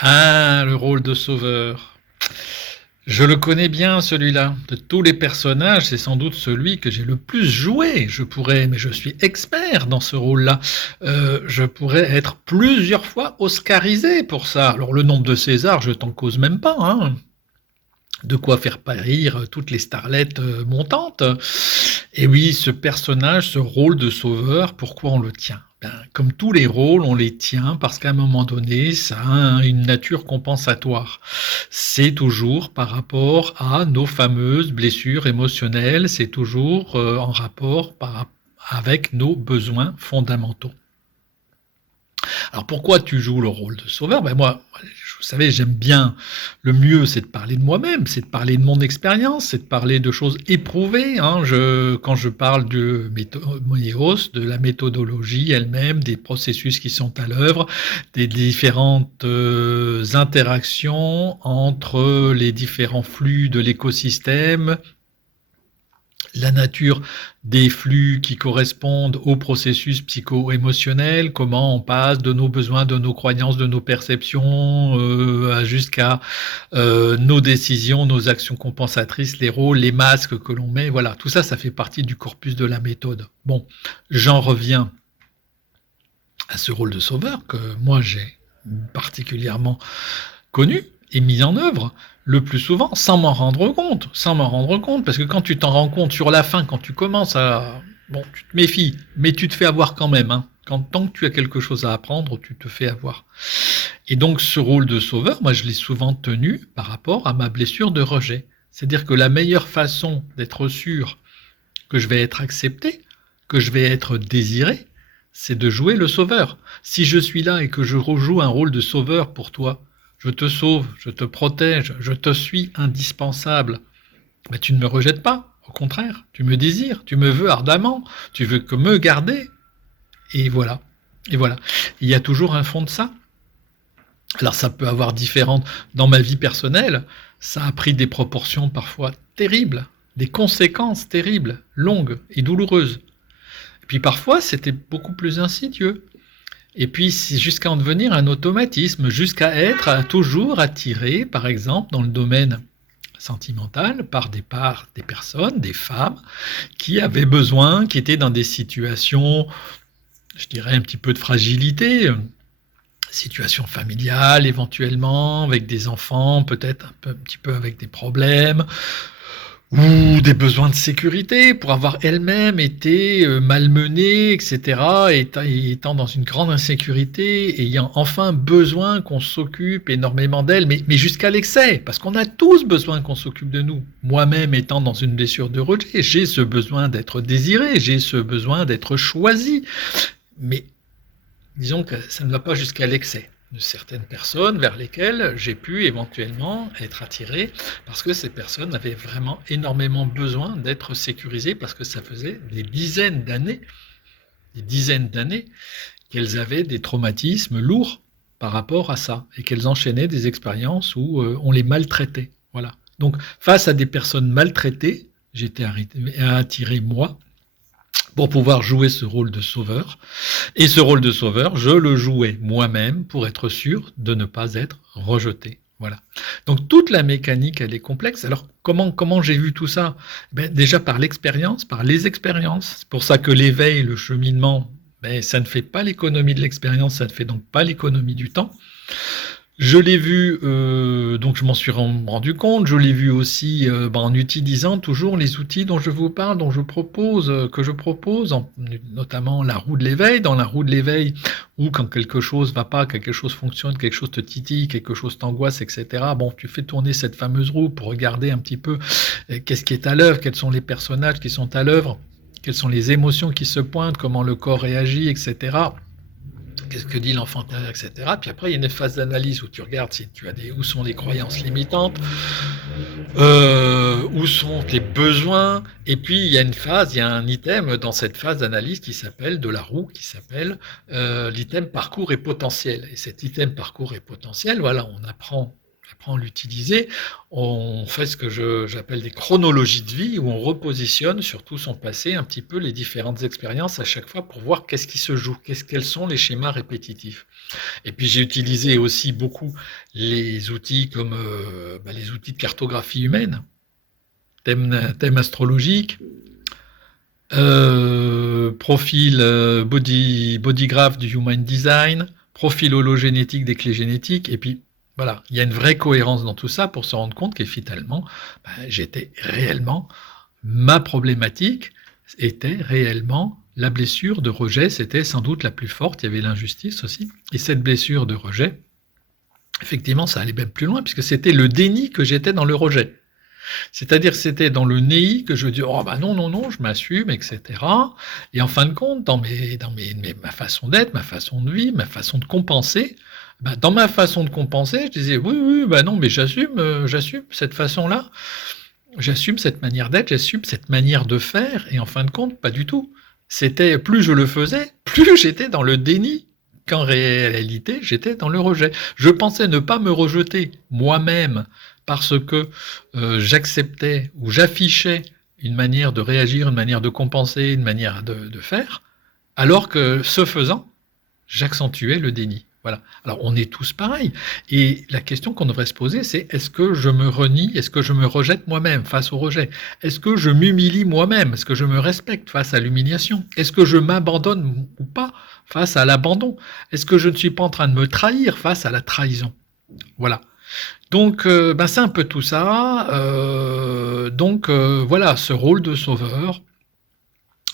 Ah, le rôle de sauveur. Je le connais bien, celui-là. De tous les personnages, c'est sans doute celui que j'ai le plus joué. Je pourrais, mais je suis expert dans ce rôle-là. Je pourrais être plusieurs fois oscarisé pour ça. Alors, le nombre de César, je t'en cause même pas, hein. De quoi faire pâlir toutes les starlettes montantes. Et oui, ce personnage, ce rôle de sauveur, pourquoi on le tient? Ben, comme tous les rôles, on les tient parce qu'à un moment donné, ça a une nature compensatoire. C'est toujours par rapport à nos fameuses blessures émotionnelles, c'est toujours en rapport avec nos besoins fondamentaux. Alors pourquoi tu joues le rôle de sauveur? Ben moi, vous savez, j'aime bien. Le mieux, c'est de parler de moi-même, c'est de parler de mon expérience, c'est de parler de choses éprouvées. Hein. Quand je parle de Monéos, de la méthodologie elle-même, des processus qui sont à l'œuvre, des différentes interactions entre les différents flux de l'écosystème, la nature des flux qui correspondent au processus psycho-émotionnel, comment on passe de nos besoins, de nos croyances, de nos perceptions, jusqu'à nos décisions, nos actions compensatrices, les rôles, les masques que l'on met. Voilà, tout ça, ça fait partie du corpus de la méthode. Bon, j'en reviens à ce rôle de sauveur que moi j'ai particulièrement connu et mis en œuvre le plus souvent sans m'en rendre compte, parce que quand tu t'en rends compte sur la fin, quand tu commences à... Bon, tu te méfies, mais tu te fais avoir quand même. Hein. Tant que tu as quelque chose à apprendre, tu te fais avoir. Et donc ce rôle de sauveur, moi je l'ai souvent tenu par rapport à ma blessure de rejet. C'est-à-dire que la meilleure façon d'être sûr que je vais être accepté, que je vais être désiré, c'est de jouer le sauveur. Si je suis là et que je rejoue un rôle de sauveur pour toi, je te sauve, je te protège, je te suis indispensable, mais tu ne me rejettes pas. Au contraire, tu me désires, tu me veux ardemment, tu veux que me garder. Et voilà. Et voilà. Il y a toujours un fond de ça. Alors ça peut avoir différentes... Dans ma vie personnelle, ça a pris des proportions parfois terribles, des conséquences terribles, longues et douloureuses. Et puis parfois, c'était beaucoup plus insidieux. Et puis, c'est jusqu'à en devenir un automatisme, jusqu'à être toujours attiré, par exemple, dans le domaine sentimental, par des personnes, des femmes, qui avaient besoin, qui étaient dans des situations, je dirais, un petit peu de fragilité, situation familiale éventuellement, avec des enfants, peut-être un petit peu avec des problèmes, ou des besoins de sécurité pour avoir elle-même été malmenée, etc., étant dans une grande insécurité, ayant enfin besoin qu'on s'occupe énormément d'elle, mais jusqu'à l'excès, parce qu'on a tous besoin qu'on s'occupe de nous. Moi-même étant dans une blessure de rejet, j'ai ce besoin d'être désiré, j'ai ce besoin d'être choisi, mais disons que ça ne va pas jusqu'à l'excès de certaines personnes vers lesquelles j'ai pu éventuellement être attiré parce que ces personnes avaient vraiment énormément besoin d'être sécurisées parce que ça faisait des dizaines d'années qu'elles avaient des traumatismes lourds par rapport à ça et qu'elles enchaînaient des expériences où on les maltraitait. Voilà. Donc face à des personnes maltraitées, j'étais attiré moi pour pouvoir jouer ce rôle de sauveur. Et ce rôle de sauveur, je le jouais moi-même pour être sûr de ne pas être rejeté. Voilà. Donc toute la mécanique, elle est complexe. Alors comment j'ai vu tout ça? Déjà par l'expérience, par les expériences. C'est pour ça que l'éveil, le cheminement, ça ne fait pas l'économie de l'expérience, ça ne fait donc pas l'économie du temps. Je l'ai vu, donc je m'en suis rendu compte, je l'ai vu aussi en utilisant toujours les outils dont je vous parle, que je propose, notamment la roue de l'éveil. Dans la roue de l'éveil, où quand quelque chose va pas, quelque chose fonctionne, quelque chose te titille, quelque chose t'angoisse, etc. Bon, tu fais tourner cette fameuse roue pour regarder un petit peu qu'est-ce qui est à l'œuvre, quels sont les personnages qui sont à l'œuvre, quelles sont les émotions qui se pointent, comment le corps réagit, etc. Qu'est-ce que dit l'enfant intérieur, etc. Puis après, il y a une phase d'analyse où tu regardes si tu as où sont les croyances limitantes, où sont les besoins, et puis il y a il y a un item dans cette phase d'analyse qui s'appelle, de la roue, qui s'appelle l'item parcours et potentiel. Et cet item parcours et potentiel, voilà, on apprend apprend à l'utiliser, on fait ce que j'appelle des chronologies de vie, où on repositionne sur tout son passé un petit peu les différentes expériences à chaque fois pour voir qu'est-ce qui se joue, quels sont les schémas répétitifs. Et puis j'ai utilisé aussi beaucoup les outils comme les outils de cartographie humaine, thème astrologique, profil bodygraph du Human Design, profil hologénétique des clés génétiques, et puis voilà, il y a une vraie cohérence dans tout ça pour se rendre compte qu'effectivement, j'étais réellement, ma problématique était réellement la blessure de rejet, c'était sans doute la plus forte, il y avait l'injustice aussi, et cette blessure de rejet, effectivement, ça allait même plus loin, puisque c'était le déni que j'étais dans le rejet. C'est-à-dire que c'était dans le néi que je dis oh bah non, je m'assume, etc. Et en fin de compte, dans ma façon d'être, ma façon de vivre, ma façon de compenser, dans ma façon de compenser, je disais oui, non, mais j'assume cette façon-là, j'assume cette manière d'être, j'assume cette manière de faire, et en fin de compte, pas du tout. C'était plus je le faisais, plus j'étais dans le déni, qu'en réalité, j'étais dans le rejet. Je pensais ne pas me rejeter moi-même parce que j'acceptais ou j'affichais une manière de réagir, une manière de compenser, une manière de faire, alors que ce faisant, j'accentuais le déni. Voilà. Alors on est tous pareils. Et la question qu'on devrait se poser, c'est est-ce que je me renie, est-ce que je me rejette moi-même face au rejet? Est-ce que je m'humilie moi-même? Est-ce que je me respecte face à l'humiliation? Est-ce que je m'abandonne ou pas face à l'abandon? Est-ce que je ne suis pas en train de me trahir face à la trahison? Voilà. Donc, c'est un peu tout ça. Voilà, ce rôle de sauveur.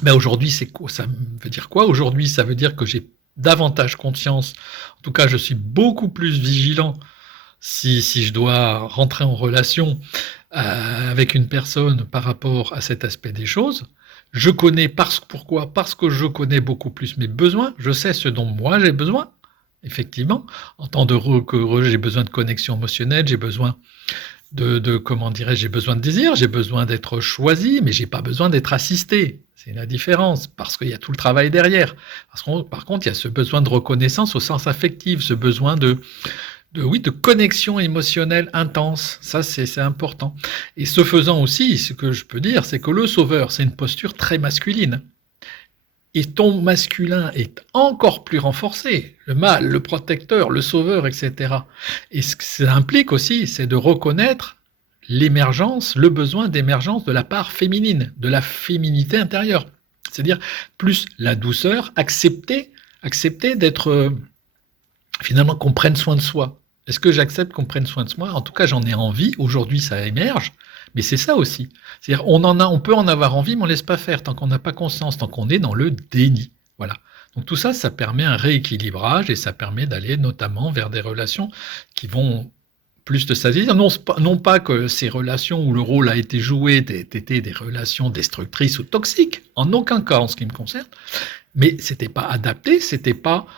Aujourd'hui, c'est quoi? Ça veut dire quoi? Aujourd'hui, ça veut dire que j'ai davantage conscience. En tout cas, je suis beaucoup plus vigilant si je dois rentrer en relation avec une personne par rapport à cet aspect des choses. Je connais pourquoi? Parce que je connais beaucoup plus mes besoins. Je sais ce dont moi j'ai besoin. Effectivement, en temps de j'ai besoin de connexion émotionnelle, j'ai besoin j'ai besoin de désir, j'ai besoin d'être choisi, mais j'ai pas besoin d'être assisté. C'est la différence, parce qu'il y a tout le travail derrière. Par contre, il y a ce besoin de reconnaissance au sens affectif, ce besoin de connexion émotionnelle intense. Ça, c'est important. Et ce faisant aussi, ce que je peux dire, c'est que le sauveur, c'est une posture très masculine. Et ton masculin est encore plus renforcé, le mâle, le protecteur, le sauveur, etc. Et ce que ça implique aussi, c'est de reconnaître l'émergence, le besoin d'émergence de la part féminine, de la féminité intérieure. C'est-à-dire plus la douceur, accepter d'être, finalement, qu'on prenne soin de soi. Est-ce que j'accepte qu'on prenne soin de soi? En tout cas, j'en ai envie. Aujourd'hui, ça émerge. Mais c'est ça aussi. C'est-à-dire, on peut en avoir envie, mais on ne laisse pas faire tant qu'on n'a pas conscience, tant qu'on est dans le déni. Voilà. Donc tout ça, ça permet un rééquilibrage et ça permet d'aller notamment vers des relations qui vont plus te saisir. Non pas que ces relations où le rôle a été joué étaient des relations destructrices ou toxiques, en aucun cas en ce qui me concerne, mais c'était pas adapté, c'était pas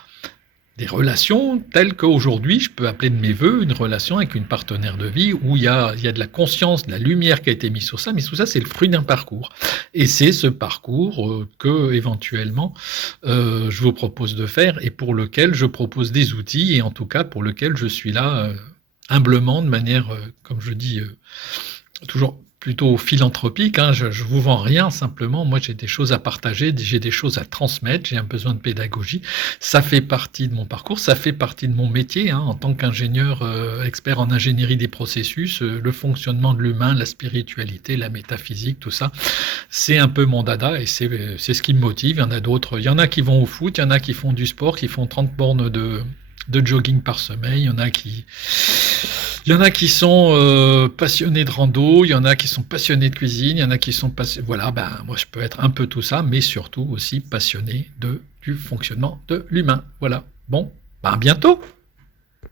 des relations telles qu'aujourd'hui, je peux appeler de mes voeux une relation avec une partenaire de vie où il y a de la conscience, de la lumière qui a été mise sur ça, mais tout ça, c'est le fruit d'un parcours. Et c'est ce parcours que, éventuellement, je vous propose de faire et pour lequel je propose des outils et en tout cas pour lequel je suis là humblement, de manière, comme je dis, toujours plutôt philanthropique, hein, je vous vends rien, simplement, moi j'ai des choses à partager, j'ai des choses à transmettre, j'ai un besoin de pédagogie, ça fait partie de mon parcours, ça fait partie de mon métier, hein, en tant qu'ingénieur expert en ingénierie des processus, le fonctionnement de l'humain, la spiritualité, la métaphysique, tout ça, c'est un peu mon dada et c'est ce qui me motive. Il y en a d'autres, il y en a qui vont au foot, il y en a qui font du sport, qui font 30 bornes de jogging par semaine, il y en a qui sont passionnés de rando, il y en a qui sont passionnés de cuisine, il y en a qui sont passionnés... Voilà, moi je peux être un peu tout ça, mais surtout aussi passionné du fonctionnement de l'humain. Voilà. Bon, à bientôt!